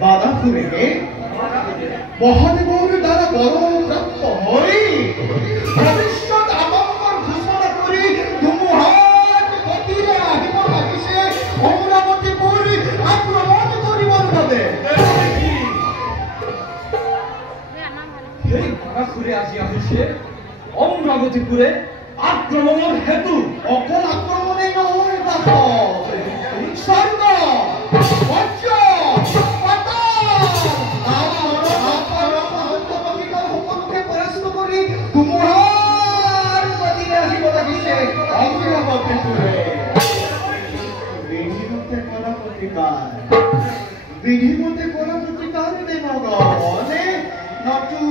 বাদাপুরে মহাদেবর দ্বারা বড় প্রাপ্ত হই ভবিষ্যৎ আমঙ্গল ঘোষণা করি ধুমুহার গতিরে আহিব লাগিছে অমরাবতীপুর আক্রমণ করিবার বাবে সেই বাদাপুরে আজি আহিছে অমরাবতীপুরে আক্রমণের হেতু অকল আক্রমণে নহয় বাপ স্বর্গ বজ্র পাতাল সকলোকে পৰাস্ত কৰি ধুমুহাৰ গতিৰে আহিব লাগিছে অমৰাবতীপুৰে বিধিমতে কৰা প্ৰতিকাৰ নে মগনে নতু